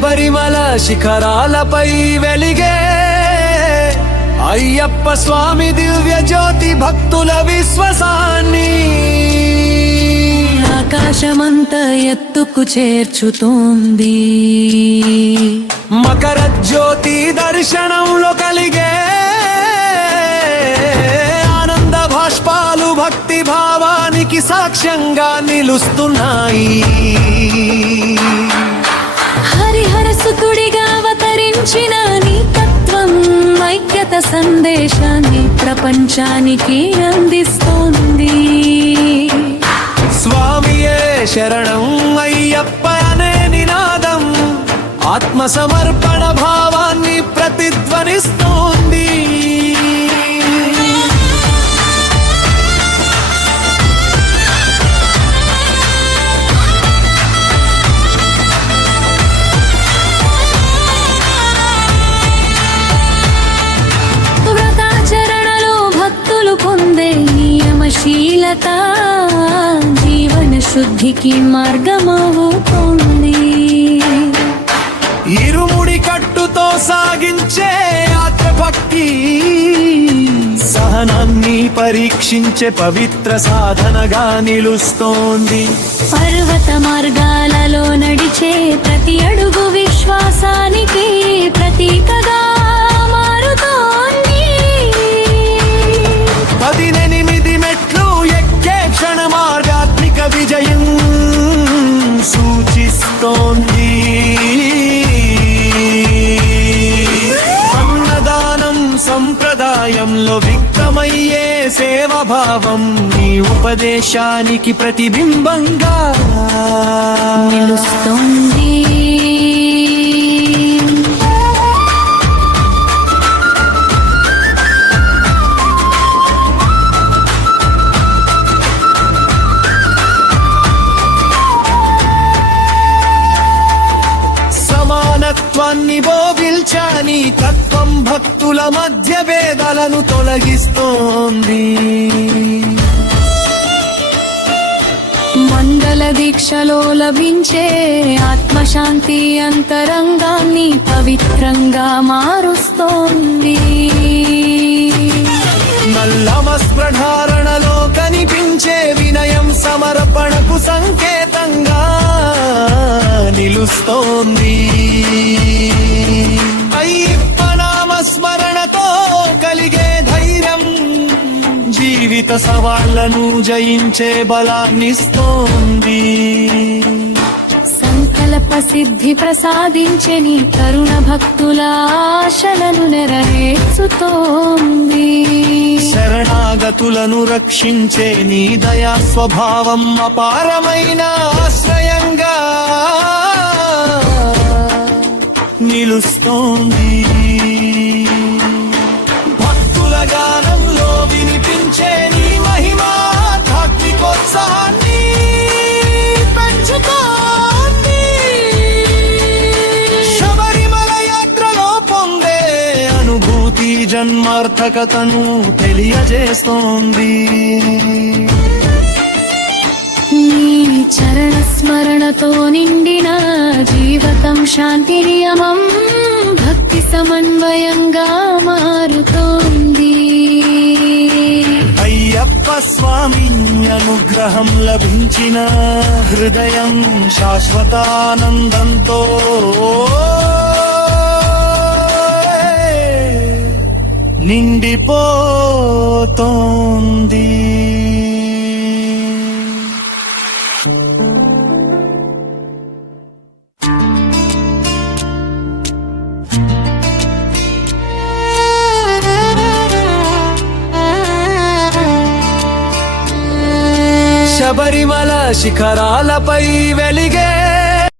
శబరిమల శిఖరాలపై వెలిగే అయ్యప్ప స్వామి దివ్య జ్యోతి భక్తుల విశ్వాసాన్ని ఆకాశమంత ఎత్తుకు చేర్చుతోంది. మకర జ్యోతి దర్శనంలో కలిగే ఆనంద భాష్పాలు భక్తి భావానికి సాక్ష్యంగా నిలుస్తున్నాయి. హరిహర సుతుడిగా అవతరించిన నీ తత్వం ఐక్యత సందేశాన్ని ప్రపంచానికి అందిస్తోంది. స్వామియే శరణం అయ్యప్ప అనే నినాదం ఆత్మ సమర్పణ భావాన్ని ప్రతిధ్వనిస్తోంది. వ్రతాచరణలో భక్తులు పొందే నియమశీలత జీవన శుద్ధికి మార్గమవుతోంది. ఇరుముడి కట్టుతో సాగించే ఆత్మభక్తి సహనాన్ని పరీక్షించే పవిత్ర సాధనగా నిలుస్తోంది. పర్వత మార్గాలలో నడిచే ప్రతి అడుగు విశ్వాసానికి ప్రతీకగా మారుతోంది. 18 మెట్లు ఎక్కే క్షణం ఆధ్యాత్మిక విజయం సూచిస్తోంది. అన్నదానం సంప్రదాయంలో విక్రమయ్యే సేవాభావం నీ ఉపదేశానికి ప్రతిబింబంగా నిలుస్తోంది. సమానత్వాన్ని బోధించని తత్వం భక్తుల మధ్య భేదాలను తొలగిస్తోంది. మండల దీక్షలో లభించే ఆత్మశాంతి అంతరంగాన్ని పవిత్రంగా మారుస్తోంది. నల్లమస్ప్రధారణలో కనిపించే వినయం సమర్పణకు సంకేతంగా నిలుస్తోంది. అయ్యప్ప నామస్మరణతో కలిగే ధైర్యం జీవిత సవాళ్లను జయించే బలాన్నిస్తోంది. సంకల్ప సిద్ధి ప్రసాదించే నీ కరుణ భక్తుల ఆశలను నెరవేర్చుతోంది. శరణాగతులను రక్షించే నీ దయా స్వభావం అపారమైన ఆశ్రయంగా నిలుస్తోంది. భక్తుల గానంలో వినిపించే నీ మహిమా ఆధ్యాత్మికోత్సాహాన్ని పెంచుతోంది. శబరిమల యాత్రలో పొందే అనుభూతి జన్మార్థకతను తెలియజేస్తోంది. నీ చరణ స్మరణతో నిండిన జీవితం శాంతి నియమం భక్తి సమన్వయంగా మారుతోంది. అయ్యప్ప స్వామి అనుగ్రహం లభించిన హృదయం శాశ్వతానందంతో నిండిపోతోంది. శబరిమల శిఖరాలపై వెలిగే